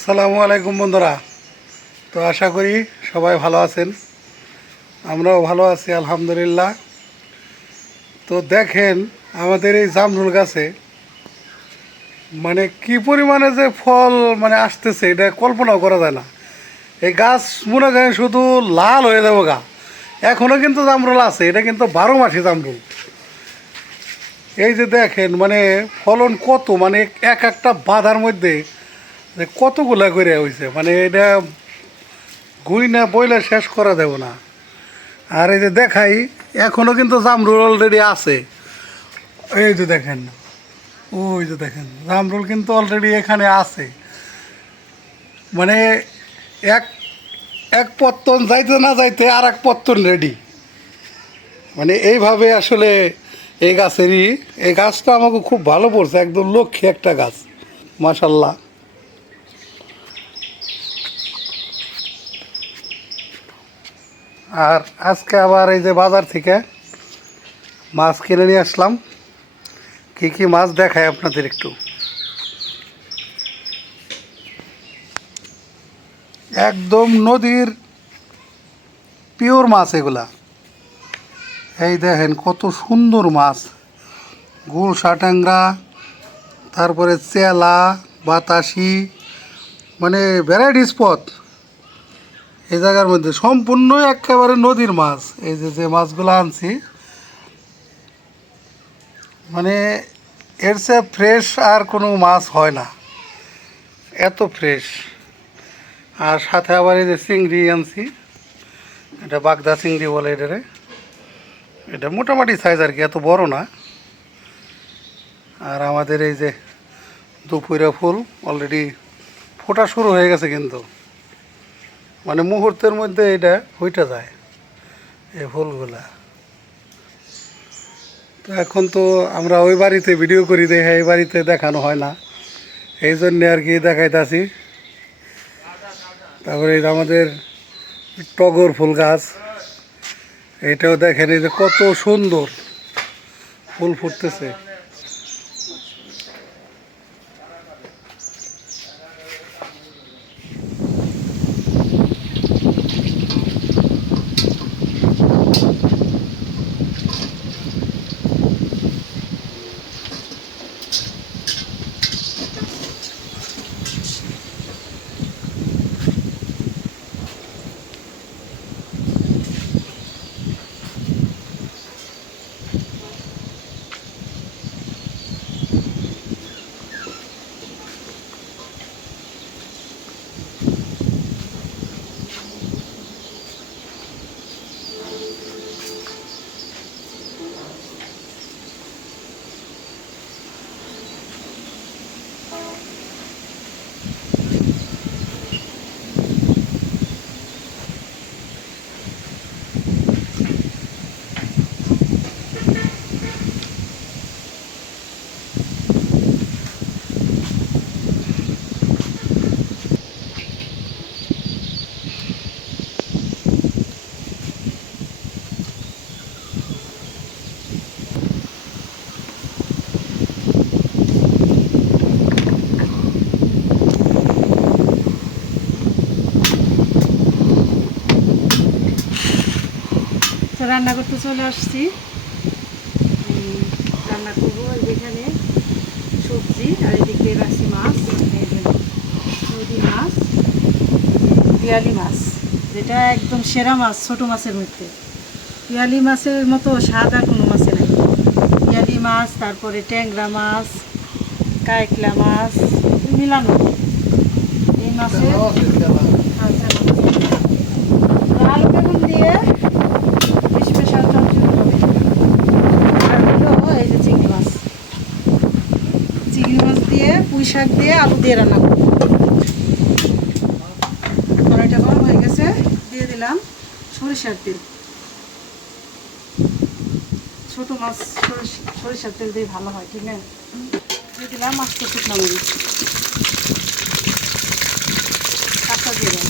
আসসালামু আলাইকুম বন্ধুরা। তো আশা করি সবাই ভালো আছেন, আমরাও ভালো আছি আলহামদুলিল্লাহ। তো দেখেন আমাদের এই জামরুল গাছে মানে কি পরিমাণে যে ফল আসতেছে এটা কল্পনাও করা যায় না। এই গাছ মনে করেন শুধু লাল হয়ে যাবো গা। এখনও কিন্তু জামরুল আছে, এটা কিন্তু 12 মাসি জামরুল। এই যে দেখেন ফলন কত, এক একটা বাধার মধ্যে যে কতগুলা করে হয়েছে, এটা গুই না বইলে শেষ করা দেব না। আর এই যে দেখাই এখনও কিন্তু জামরুল অলরেডি আছে। এই যে দেখেন, ওই যে দেখেন জামরুল কিন্তু অলরেডি এখানে আছে। মানে এক এক পত্তন যাইতে না যাইতে আর এক পত্তন রেডি। এইভাবে আসলে এই গাছটা আমাকে খুব ভালো পড়ছে, একদম লক্ষ্মী একটা গাছ মাশাল্লাহ। আর আজকে আবার এই যে বাজার থেকে মাছ কিনে নিয়ে আসলাম। কি কি মাছ দেখায় আপনাদের একটু। একদম নদীর পিওর মাছ এগুলা। এই দেখেন কত সুন্দর মাছ, গুলশা ট্যাংরা, তারপরে চেলা, বাতাসি, ভ্যারাইটিস পথ এই জায়গার মধ্যে সম্পূর্ণ একেবারে নদীর মাছ। এই যে মাছগুলো আনছি এর চেয়ে ফ্রেশ আর কোনো মাছ হয় না, এত ফ্রেশ। আর সাথে আবার এই যে চিংড়ি আনছি, এটা বাগদা চিংড়ি বলে এটারে। এটা মোটামুটি সাইজ আর কি, এত বড় না। আর আমাদের এই যে দুপুরে ফুল অলরেডি ফোটা শুরু হয়ে গেছে, কিন্তু মুহূর্তের মধ্যে এটা হইটা যায় এই ফুলগুলা। তো এখন তো আমরা ওই বাড়িতে ভিডিও করি, দেখে এই বাড়িতে দেখানো হয় না, এই জন্যে আর কি দেখাইতেছি। তারপরে এই যে আমাদের টগর ফুল গাছ, এটাও দেখেন এই যে কত সুন্দর ফুল ফুটতেছে। তো রান্না করতে চলে আসছি। রান্না করবো যেখানে সবজি, আর এদিকে রাশি মাছ, নদী মাছ, পিয়ালি মাছ, যেটা একদম সেরা মাছ ছোটো মাছের মধ্যে। পিয়ালি মাছের মতো স্বাদ আর কোনো মাছে নাই। পিয়ালি মাছ, তারপরে ট্যাংরা মাছ, কায়কলা মাছ মিলানো এই মাছের আলু বেগুন দিয়ে স্পেশাল চচ্চড়ি হবে। আর হলো এই যে চিংড়ি মাছ দিয়ে পুঁই শাক দিয়ে আলু দিয়ে রান্না করবো। কড়াইটা গরম হয়ে গেছে, দিয়ে দিলাম সরিষার তেল। ছোটো মাছ সরিষার তেল দিয়ে ভালো হয়, ঠিক না? দিয়ে দিলাম আস্ত শুকনো মরিচ, কাঁচা জিরা,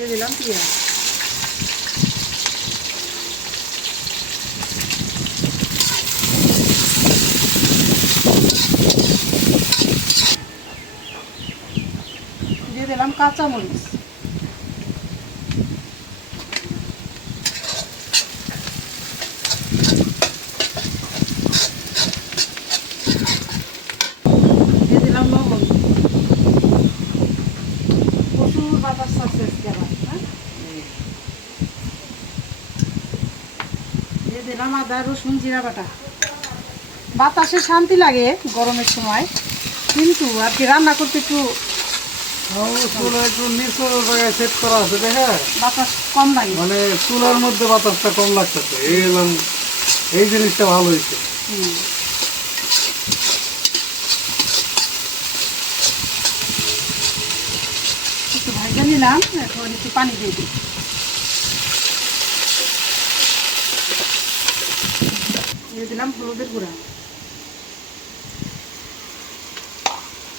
দিয়ে দিলাম পেঁয়াজ। দিয়ে দিলাম কাঁচামরিচ। দিয়ে দিলাম লবণ। প্রচুর বাতাস আছে আজকে আবার, হ্যাঁ? দিয়ে দিলাম আদা রসুন জিরা বাটা। বাতাসে শান্তি লাগে গরমের সময়, কিন্তু আর কি রান্না করতে একটু চুলা একটু নিচু জায়গায় সেট করা আছে দেখে, বাতাস কম লাগে। মানে চুলার মধ্যে বাতাসটা কম লাগতেছে, এই জিনিসটা ভালো হয়েছে। হুম। একটু ভাজা নিলাম, এখন একটু পানি দিয়ে দিই। দিয়ে দিলাম হলুদের গুঁড়া।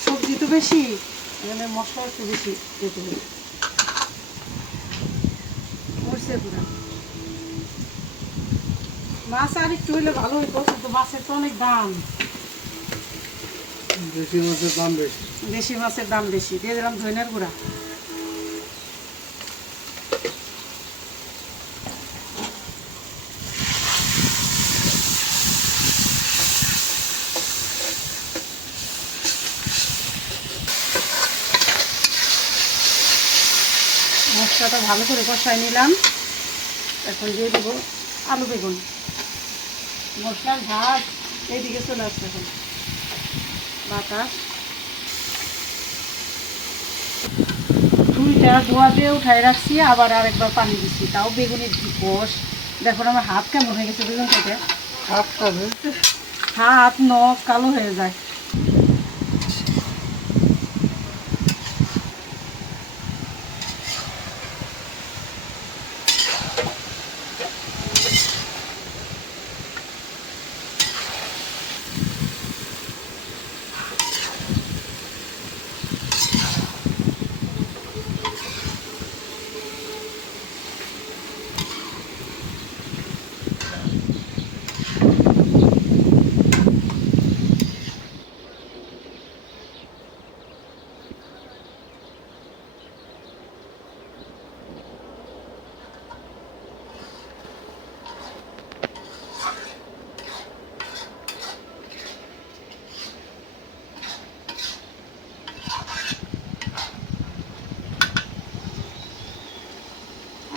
সবজি তো বেশি, এখানে মশলা একটু বেশি দিতে হবে। মরিচের গুঁড়া। মাছ আর একটু হইলে ভালো হইতো, কিন্তু মাছের তো অনেক দাম। দেশি মাছের দাম বেশি। দেশি মাছের দাম বেশি। দিয়ে দিলাম ধনিয়ার গুঁড়া। মশলাটা ভালো করে কষাই নিলাম। এখন দিয়ে দেবো আলু বেগুন। মশলার ভাত এইদিকে চলে আসছে এখন। বাতাস দুইটা ধোয়া দিয়ে উঠাই রাখছি, আবার আরেকবার পানি দিচ্ছি, তাও বেগুনের কষ। দেখুন আমার হাত কেমন হয়ে গেছে বেগুন খেতে। হাত নখ কালো হয়ে যায়।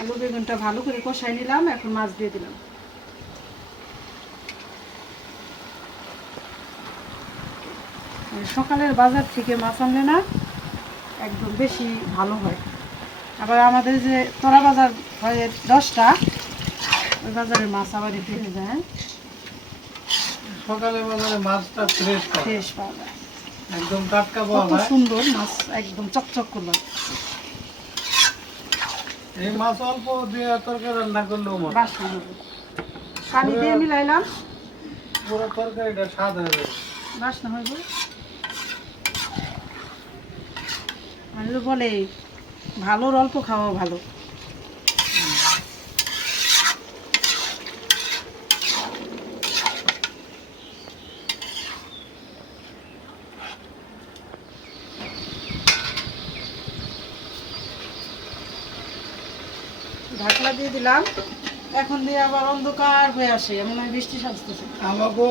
আলু বেগুনটা ভালো করে কষাই নিলাম, এখন মাছ দিয়ে দিলাম। সকালের বাজার থেকে মাছ আনলে না একদম বেশি ভালো হয়। আবার আমাদের যে তোরা বাজার হয় 10টা, ওই বাজারের মাছ আবার একটু হয়ে যায়। সকালে বাজারে মাছটা ফ্রেশ পাওয়া যায়, একদম টাটকা পাওয়া কত যায়। সুন্দর মাছ, একদম চকচক করলো। এই মাছ অল্প দিয়ে তরকারি রান্না করলেও মজা। বাসনা হবে। পানি দিয়ে মিলাইলাম, পুরো তরকারিটা স্বাদ হয়ে যাবে। বাসনা হইব। আমি তো বলে ভালোর অল্প খাওয়া ভালো। ঢাকনা দিয়ে দিলাম, এখন দিয়ে আবার অন্ধকার হয়ে আসে, এমন হয় বৃষ্টি সাজতেছে। আমাকে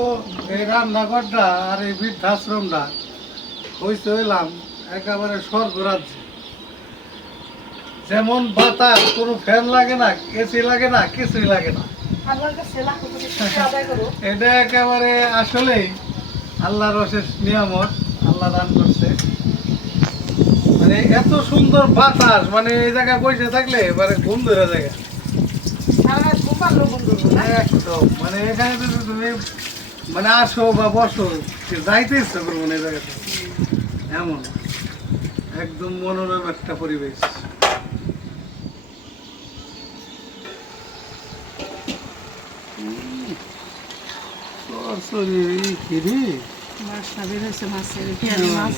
এই রান্নাঘরটা আর এই বৃদ্ধাশ্রমটা হইতে হইলাম একেবারে স্বর্গ রাজ্য। যেমন বাতাস, কোনো ফ্যান লাগে না, এসি লাগে না, কিছুই লাগে না। আল্লাহর কাছে লাখ কোটি শুকরিয়া আদায় করো। এটা একেবারে আসলেই আল্লাহর অশেষ নিয়ামত, আল্লাহ দান করছে। মানে এত সুন্দর বাতাস, মানে এই জায়গায় বসে থাকলে মানে ঘুম ধরে যায় সারা রাত ঘুম পারলেও ঘুম ধরবো না। একদম। মানে এখানে যদি তুমি মানে আসো বা বসো, যাইতে ইচ্ছা করবো না এই জায়গাতে, এমন একদম মনোরম একটা পরিবেশ। বাসনা বের হয়েছে মাছের, পেঁয়াজি মাছ।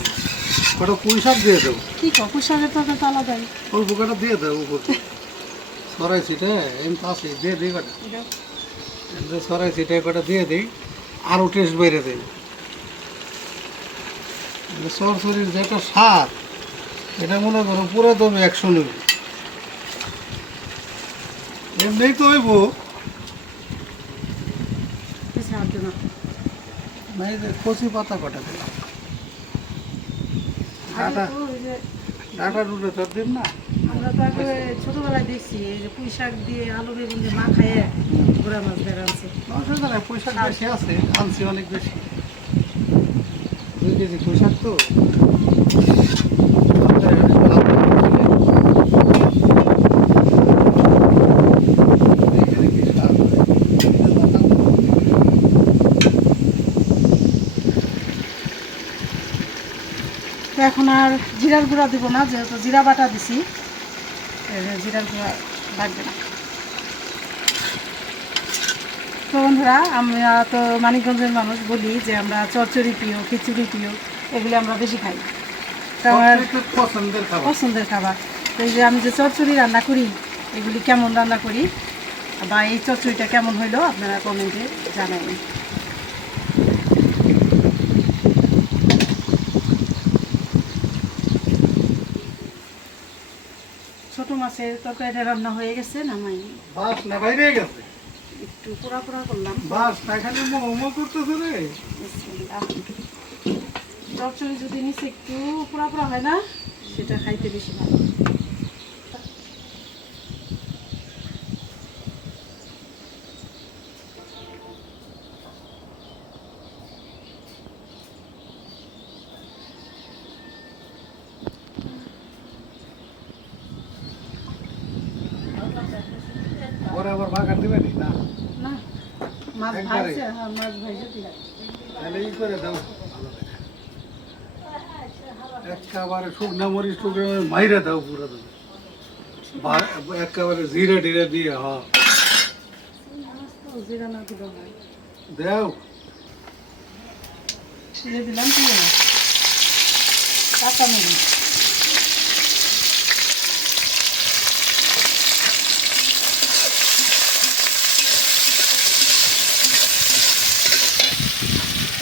কটা পুঁই শাক দিয়ে দেবো, কি কপুর শাকের তরকারি তো আলাদাই। অল্প কটা দিয়ে দেবো উপর সরাই ছিটে এমনি আছে দিয়ে দিই কটা, এমনি সরাই ছিটে কটা দিয়ে দিই, আরও টেস্ট বেড়ে দেয়। সরসরির যেটা স্বাদ এটা মনে করো পুরো দমে 100 নেব, এমনি তো হইব সাহায্য না না। এই যে কচি পাতা কটা দিলাম, আগে ডাটা তো ওই যে ডাটা ডুটা তো দিন না। আমরা তো আগে ছোটবেলায় দেখছি এই যে পুঁই শাক দিয়ে আলু বেগুন দিয়ে মা খায় ঘোড়া মাছ বেড়াচ্ছে। অসুবিধা নাই, পয়সা বেশি আছে, আনছি অনেক বেশি, 2 কেজি পয়সা তো। তো এখন আর জিরার গুঁড়া দিব না, যেহেতু জিরা বাটা দিছি, এই যে জিরার গুঁড়া লাগবে না। তো বন্ধুরা, আমরা তো মানিকগঞ্জের মানুষ, বলি যে আমরা চচ্চড়ি প্রিয়, খিচুড়ি প্রিয়, এগুলি আমরা বেশি খাই। তো আমার পছন্দের খাবার। পছন্দের খাবার। তো এই যে আমি যে চচ্চড়ি রান্না করি, এগুলি কেমন রান্না করি বা এই চচ্চড়িটা কেমন হইলো আপনারা কমেন্টে জানাবেন। ছোট মাছের তরকারিটা রান্না হয়ে গেছে, নামাই বাস না বাইরে গেছে, একটু পোড়া পোড়া করলাম। বাস না এখানে মোমো করতেছে রে। বিসমিল্লাহ। চচ্চড়ি যদি নিচে একটু পোড়া পোড়া হয় না, সেটা খাইতে বেশি ভালো। পরে আবার বাগান দিবে না, না, মাছ একবারে? ভাজছে, হ্যাঁ মাছ ভাজছে দিলাম। তাহলে ই করে দাও, একেবারে শুকনা মরিচ টুকরে মাইরে দাও পুরো দাও, একেবারে জিরে টিরে দিয়ে মাছ তো জিরা না দিলেও হয়। দেও। দিয়ে দিলাম পেঁয়াজ, কাঁচামরিচ,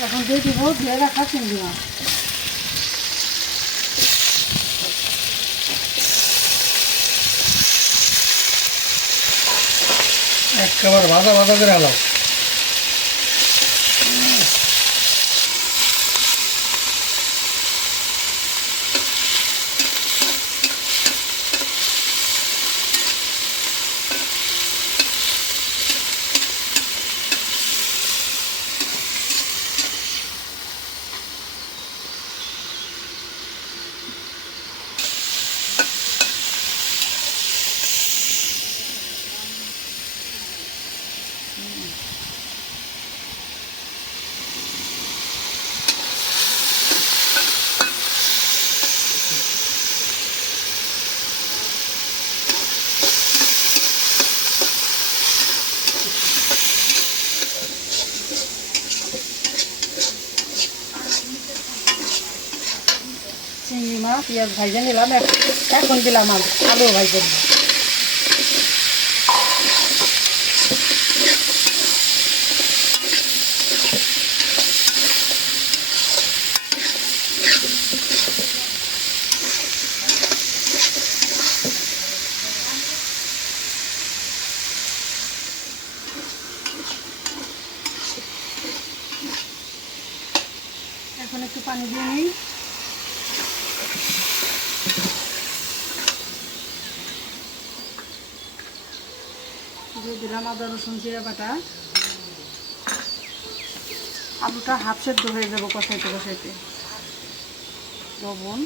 এখন দিয়ে দিব ধুয়ে রাখা চিংড়ি মাছ। একেবারে ভাজা ভাজা করে আলাও। চিংড়ি মাছ পেঁয়াজ ভাজে নিলাম, এখন দিলাম আলু ভাজে নিলাম। এখন একটু পানি দিয়ে নিই। দিয়ে দিলাম আদা রসুন জিরা বাটা। আলুটা হাফ সেদ্ধ হয়ে যাবো কষাইতে কষাইতে। লবণ,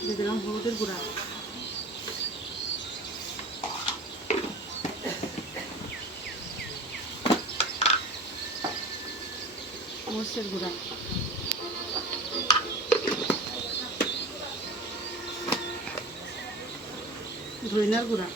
দিয়ে দিলাম হলুদের গুঁড়া, মরিচের গুঁড়া, ধনিয়ার গুঁড়া,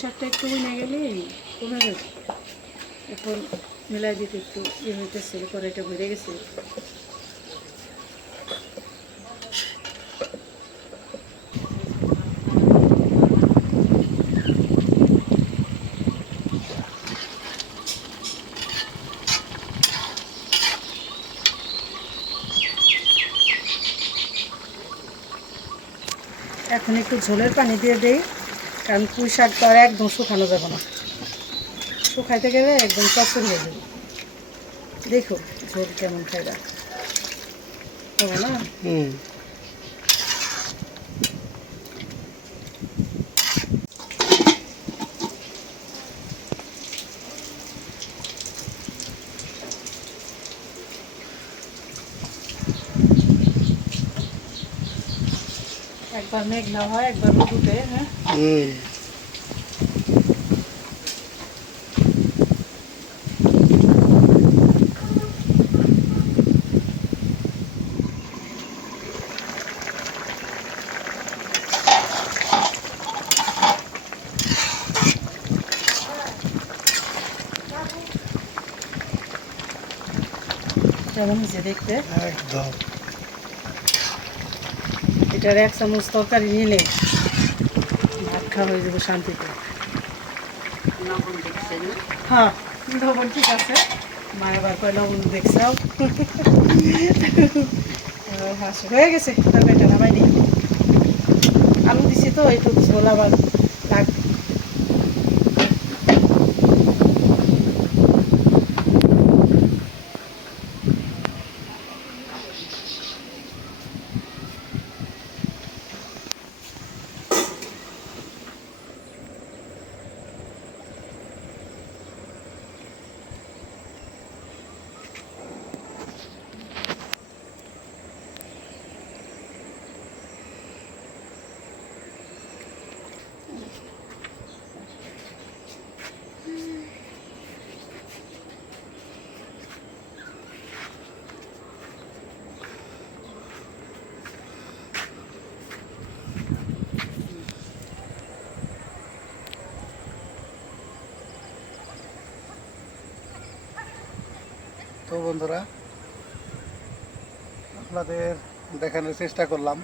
শাকটা একটু বনে গেলেই কমে যাবে। এখন মিলাই দিতে একটু ইয়ে হইতেছে, কড়াইটা ভরে গেছে। এখন একটু ঝোলের পানি দিয়ে দেই, কারণ পুঁই শাক তো আর একদম শুকানো যাবে না, শুকাইতে গেলে একদম চচ্চড়ি হয়ে যাবে। দেখো ঝোল কেমন খাইবা, হবে না? হুম। একবার মেঘলা হয়, একবার রোদ উঠে। হ্যাঁ, হুম। কেমন হয়েছে দেখতে? একদম। এটার 1 চামচ তরকারি নিলে ভাত খাওয়া হয়ে যাবে শান্তিতে। হ্যাঁ, লবণ ঠিক আছে। মা এবার কয় লবণ দেখছাও। হাসি হয়ে গেছে, তরকারিটা নামাই দিই। আলু দিছি তো একটু ঝোল আবার লাগবে। তো বন্ধুরা, আপনাদের দেখানোর চেষ্টা করলাম।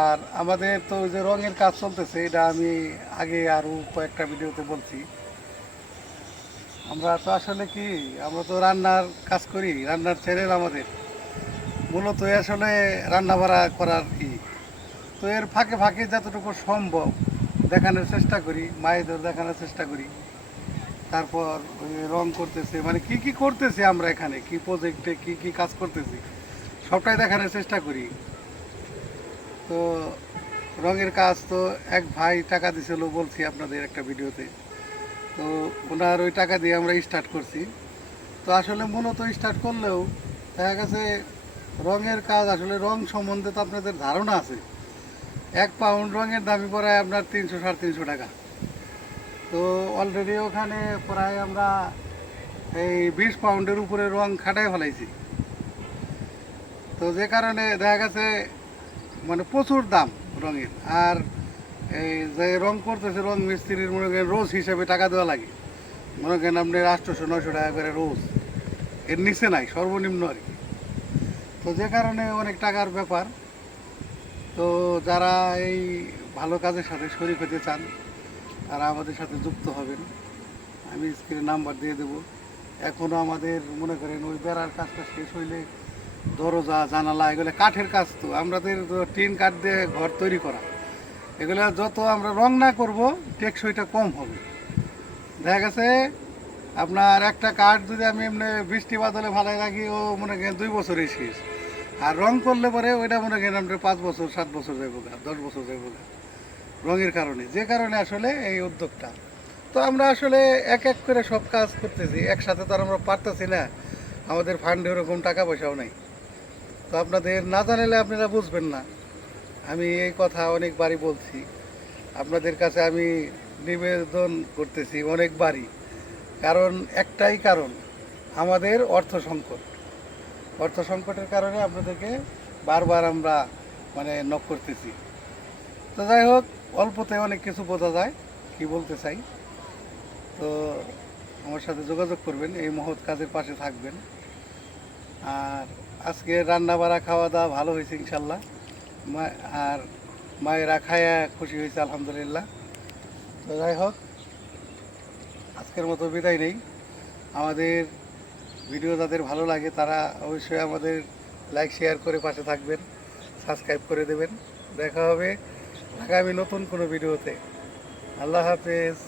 আর আমাদের তো ওই যে রঙের কাজ চলতেছে, এটা আমি আগে আরও কয়েকটা ভিডিওতে বলছি। আমরা তো আসলে কি, আমরা তো রান্নার কাজ করি, রান্নার চ্যানেল আমাদের মূলত আসলে রান্না বাড়া করার তো এর ফাঁকে ফাঁকে যতটুকু সম্ভব দেখানোর চেষ্টা করি, মায়েদের দেখানোর চেষ্টা করি। তারপর ওই রং করতেছে, মানে কি কি করতেছি আমরা এখানে, কি প্রজেক্টে কি কি কাজ করতেছি সবটাই দেখানোর চেষ্টা করি। তো রঙের কাজ তো এক ভাই টাকা দিছিল বলছি আপনাদের একটা ভিডিওতে, তো ওনার ওই টাকা দিয়ে আমরা স্টার্ট করছি। তো আসলে মূলত স্টার্ট করলেও দেখা গেছে রঙের কাজ, আসলে রং সম্বন্ধে তো আপনাদের ধারণা আছে। 1 পাউন্ড রঙের দামই পড়ায় আপনার 300-350 টাকা। তো অলরেডি ওখানে প্রায় আমরা এই 20 পাউন্ডের উপরে রং খাটাই ফেলাইছি। তো যে কারণে দেখা গেছে মানে প্রচুর দাম রঙের। আর এই যে রং করতেছে, রং মিস্ত্রির মনে করেন রোজ হিসেবে টাকা দেওয়া লাগে। মনে করেন আপনি 800-900 টাকা করে রোজ, এর নিচে নাই, সর্বনিম্ন আর কি। তো যে কারণে অনেক টাকার ব্যাপার। তো যারা এই ভালো কাজের সাথে শরীক হতে চান তারা আমাদের সাথে যুক্ত হবেন, আমি স্ক্রিনে নাম্বার দিয়ে দেবো। এখনও আমাদের মনে করেন ওই বেড়ার কাজটা শেষ হইলে দরজা জানালা এগুলো কাঠের কাজ, তো আমাদের তো টিন কাঠ দিয়ে ঘর তৈরি করা, এগুলো যত আমরা রং না করব টেকসইটা কম হবে। দেখা গেছে আপনার একটা কাঠ যদি আমি এমনি বৃষ্টি বাদলে ভালাই রাখি, ও মনে করেন 2 বছরে শেষ। আর রং করলে পরে ওইটা মনে করেন আমরা 5 বছর 7 বছর যাইব গা, 10 বছর যাইব গা রঙের কারণে। যে কারণে আসলে এই উদ্যোগটা। তো আমরা আসলে এক এক করে সব কাজ করতেছি, একসাথে তো আর আমরা পারতেছি না, আমাদের ফান্ডে ওরকম টাকা পয়সাও নেই। তো আপনাদের না জানালে আপনারা বুঝবেন না। আমি এই কথা অনেকবারই বলছি, আপনাদের কাছে আমি নিবেদন করতেছি অনেকবারই। কারণ একটাই কারণ, আমাদের অর্থ সংকট। অর্থ সংকটের কারণে আপনাদেরকে বারবার আমরা মানে নক করতেছি। তো যাই হোক, অল্পতে অনেক কিছু বোঝা যায়। কি বলতে চাই। তো আমার সাথে যোগাযোগ করবেন, এই মহৎ কাজের পাশে থাকবেন। আর আজকে রান্না বাড়া খাওয়া দাওয়া ভালো হয়েছে ইনশাল্লাহ। আর মায়েরা খায়া খুশি হয়েছে আলহামদুলিল্লাহ। তো যাই হোক, আজকের মতো বিদায় নেই। আমাদের ভিডিও যাদের ভালো লাগে তারা অবশ্যই আমাদের লাইক শেয়ার করে পাশে থাকবেন, সাবস্ক্রাইব করে দেবেন। দেখা হবে আগামী নতুন কোনো ভিডিওতে। আল্লাহ হাফেজ।